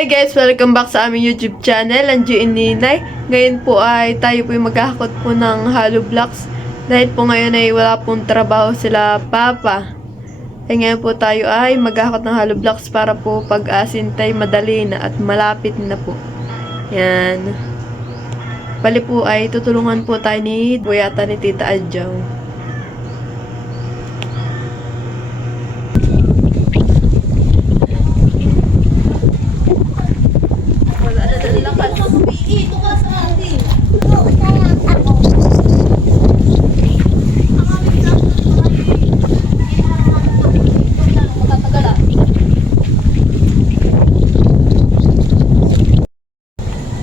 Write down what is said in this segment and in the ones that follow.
Hi guys! Welcome back sa aming YouTube channel, Angie and Ninay. Ngayon po ay tayo po maghahakot po ng hollow blocks. Dahil po ngayon ay wala pong trabaho sila Papa. Ay ngayon po tayo ay maghahakot ng hollow blocks para po pag-asintay madali na at malapit na po. Yan. Bali po ay tutulungan po tayo ni Buyata ni Tita Adjaw.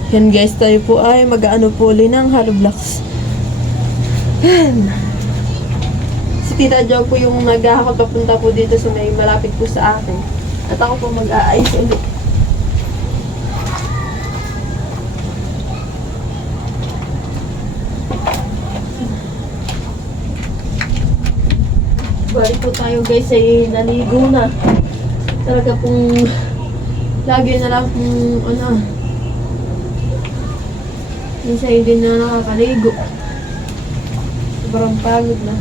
Yan guys, tayo po ay mag-ano po ulit ng hollow blocks. Yan. Si Tita Jo po yung naghahakot papunta po dito sa may malapit po sa akin. At ako po mag-aayos ulit. Bali po tayo guys ay naligo na. Talaga pong lagi na lang pong ano. Minsan hindi na nakakaligo. Sobrang pagod na.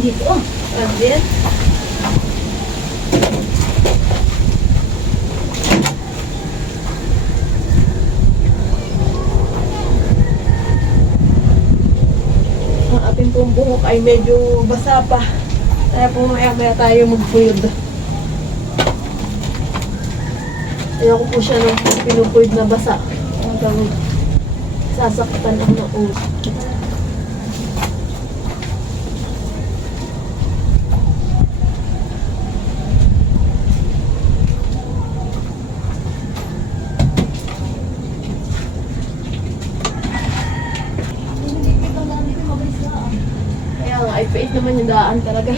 Dito, oh. Andyan. Ang ating pong buhok ay medyo basa pa. Kaya po maya tayo magpuyod. Ayoko po siya ng pinupuyod na basa. Hanggang sasaktan ang naulo. Ay, pait naman yung daan talaga.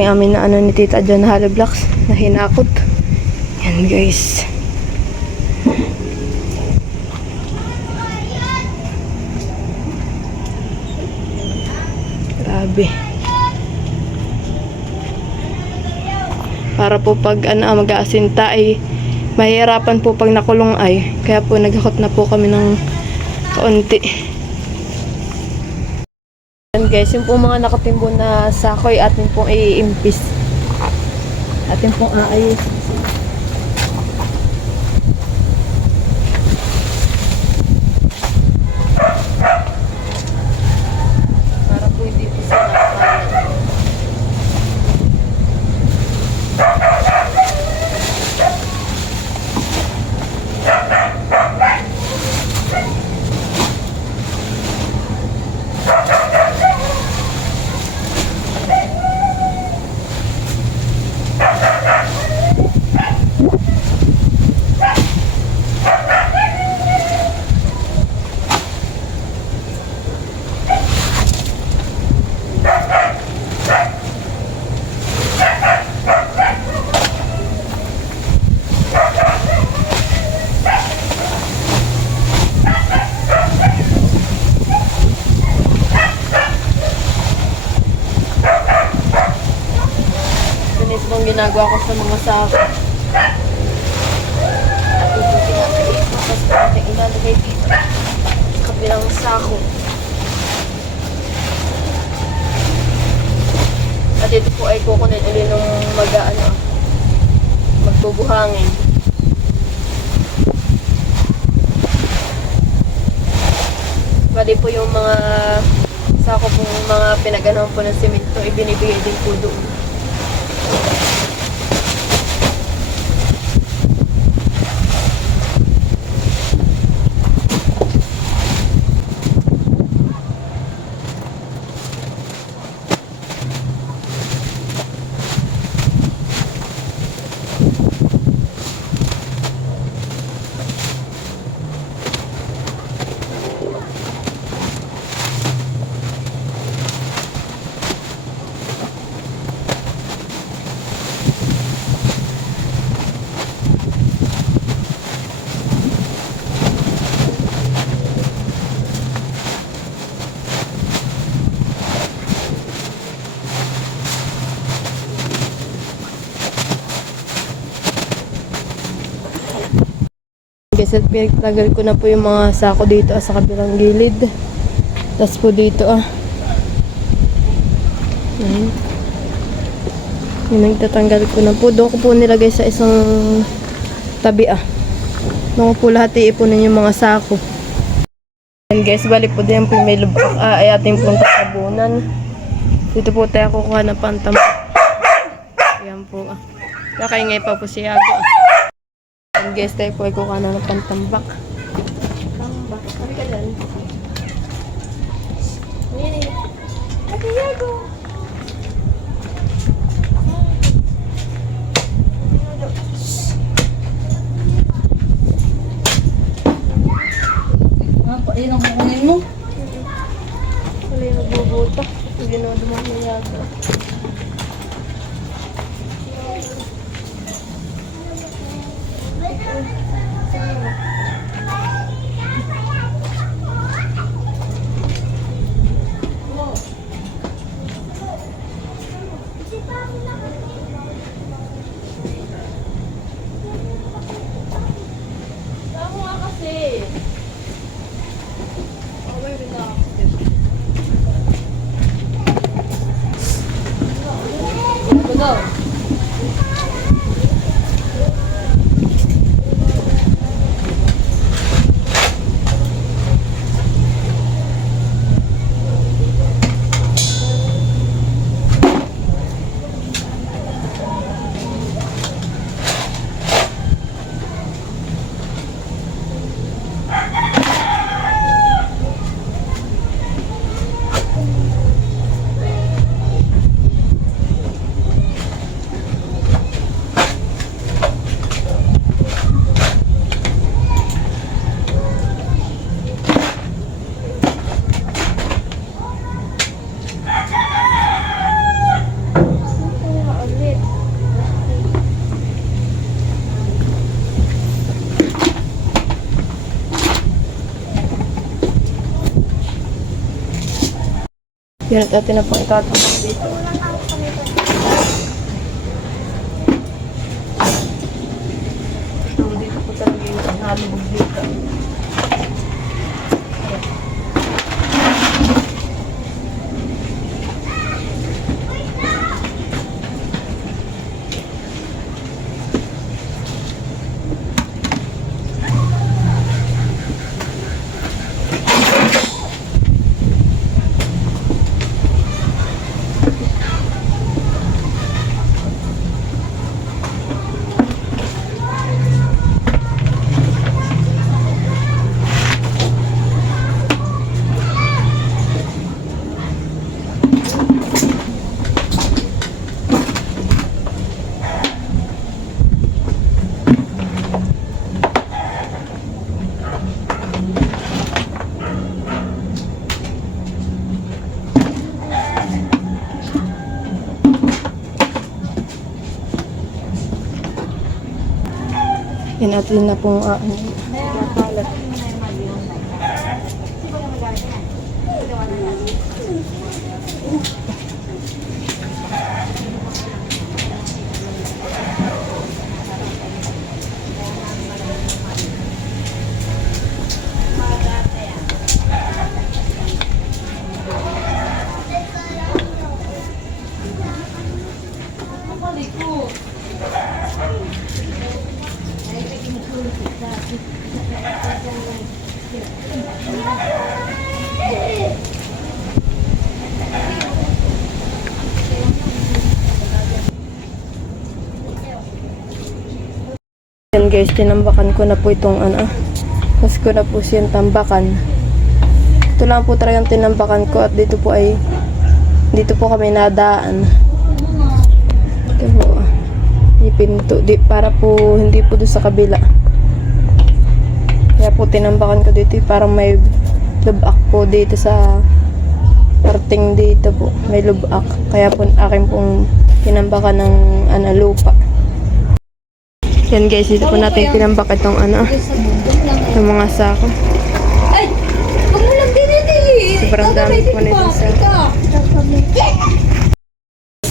Yung amin na ano ni Tita John hollow blocks na hinakot. Yan guys. Grabe. Para po pag mag-aasinta ay mahirapan po pag nakulong ay. Kaya po naghakot na po kami ng kaunti. Yan guys, yung po mga nakatimbo na sako ay atin pong i-impis. Atin pong aayos. pong ginagawa ko sa mga sako. Ibuti natin ito. Tapos natin ilalagay dito. Sa kabilang sako. At ito po ay kukunin ulit nung magbubuhangin. Bali po yung mga sako pong mga pinaganahan po ng simento, ibinibigay din po doon. Guys, at pinagtagal ko na po yung mga sako dito sa kabilang gilid. Tapos po dito Ayan. Yung nagtatanggal ko na po. Doon ko po nilagay sa isang tabi Doon ko po lahat iipunin yung mga sako. And guys, bali po din po may lubak ay ating punta sa bunan. Dito po tayo kukuha ng pantam. Ayan po Kakaingay pa po si Yago And guys, tayo po ay kukuha na ng pantambak. Tambak. Sabi ka dyan. Ate Yago. Ayun ang kukunin mo. Wala yung nagbubuta. Hindi na dumami Yago. Go. Yan at atin na po itatapos dito. So, dito po talaga yung nalubog dito. Yan natin na pong nakalat. guys, tinambakan ko na po itong mas ko na po siyang tambakan. Ito lang po talagang tinambakan ko at dito po kami nadaan. Ito po. Ipinto. Para po hindi po doon sa kabila. Kaya po tinambakan ko dito. Parang may lubak po dito sa parting dito po. May lubak. Kaya po akin pong tinambakan ng lupa. Yan guys, dito po natin tinambak itong itong mga sako. Ay! Huwag mo lang diniti! Sobrang dami po na itong sako.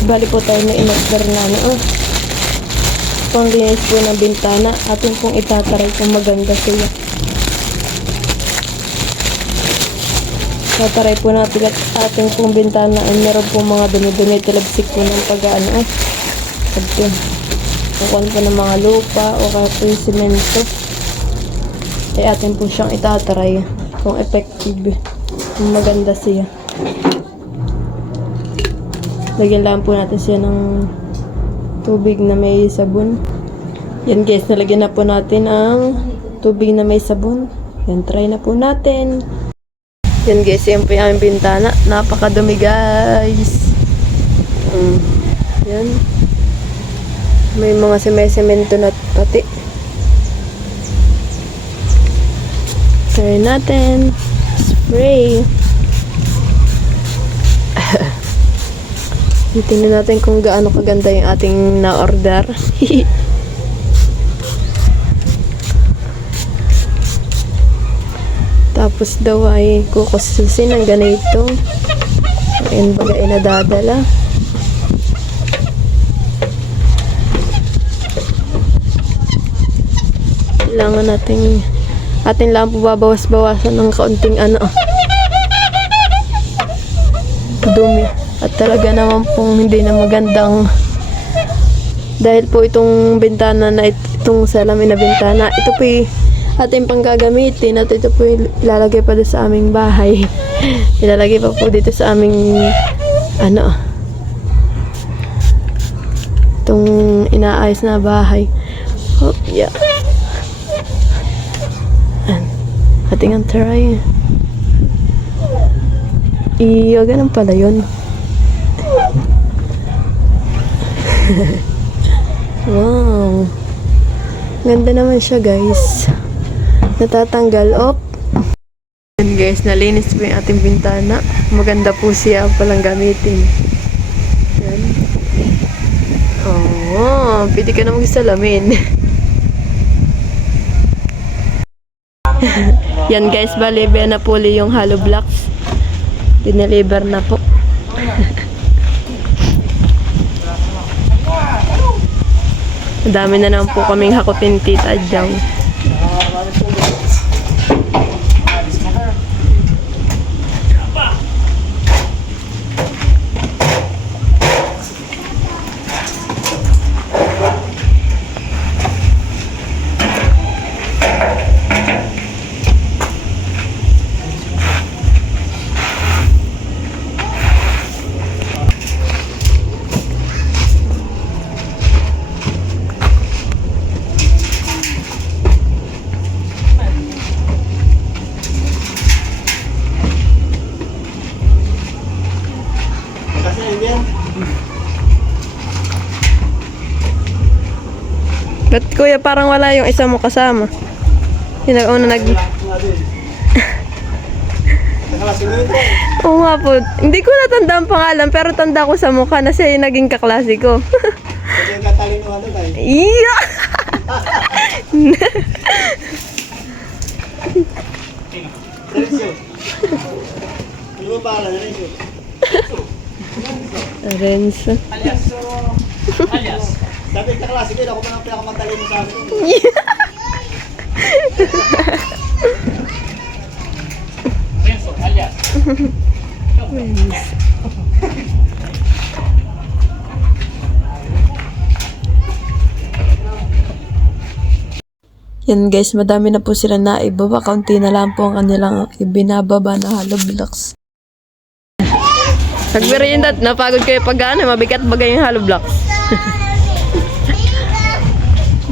Bali po tayo na in-order na panglinis po ng bintana. Atin pong itataray kung maganda siya. Tataray po natin at ating pong bintana ay meron po mga dumi-dumi talabsik po ng pag-ano. Kukuhan po ng mga lupa o kaya po yung simento. Ay atin po siyang itataray kung effective. Kung maganda siya. Lagyan lang po natin siya ng tubig na may sabon. Yan guys, nalagyan na po natin ang tubig na may sabon. Yan, try na po natin. Yan guys, yan po yung aming bintana. Napakadumi guys. Yan. May mga semento na pati. Try natin. Spray. Tingnan natin kung gaano kaganda yung ating na-order. Tapos daw ay kukususin ng ganito. Ayun baga ay nadadala. Kailangan atin lang po babawas-bawasan ng kaunting dumi. At talaga naman pong hindi na magandang dahil po itong bintana na itong salamin na bintana, ito po ating panggagamitin at ito po ilalagay pa sa aming bahay. Ilalagay pa po dito sa aming itong inaayos na bahay. Oh, yeah. Ating ang try. Ganun pala yun. Wow. Ganda naman siya guys. Natatanggal. Yan guys, nalinis po yung ating bintana. Maganda po siya palang gamitin. Yan. Oh, pwede ka na magsalamin. Yan guys, bali na puli yung hollow blocks. Dineliver na po. Madami na naman po kaming hakutin tita Adjaw. Ba't kuya parang wala yung isa mo kasama? Yung una Oo nga po. Hindi ko natanda ang pangalan pero tanda ko sa mukha na siya yung naging kaklase ko. Iya! Ano ba pala? Renzo. Alias. Sabi ka klase ko, ako pa nang pinakamatali mo sa akin. Renzo, alias. Yan guys, madami na po sila na ibaba. Kaunti na lang po ang kanilang ibinababa na hollow blocks. Nagmerienda, napagod kayo pag mabigat bagay yung hollow blocks.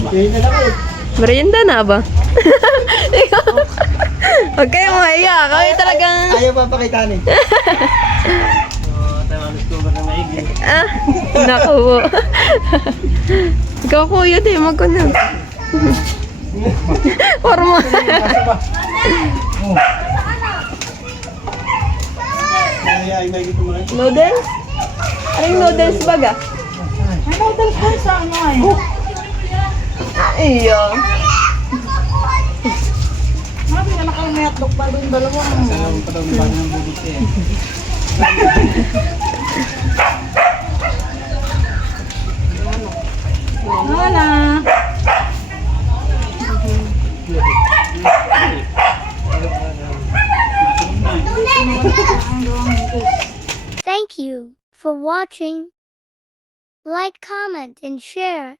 Hindi na lang eh. Merienda na ba? Huwag kayong mahiya. Kami talagang... Ayaw pa pakita ni. Ah, naku po. Ikaw po yun eh, magkunan. Forma. Ay, may gito mo rin. Noodles? Anong noodles baga? Ano dal ko sa ano ay? Iyo. Mabi na kami hotdog pa doon dalawa. Salamat pa daw ng bago ng bubit eh. Wala. Thank you for watching. Like, comment, and share.